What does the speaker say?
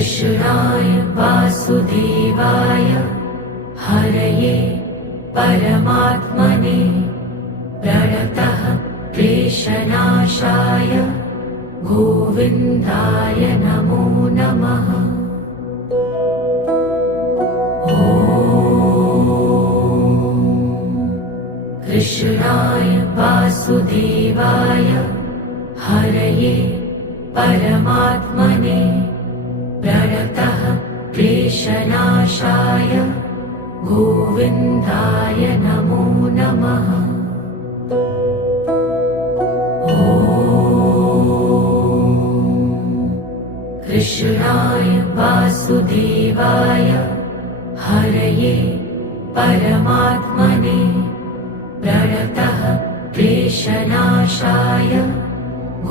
कृष्णाय वासुदेवाय हरये परमात्मने प्रणतः क्लेशनाशाय गोविन्दाय नमो नमः। कृष्णाय वासुदेवाय हरये परमात्मने प्रणतः क्लेशनाशाय गोविन्दाय नमो नमः। कृष्णाय वासुदेवाय हरये परमात्मने प्रणतः क्लेशनाशाय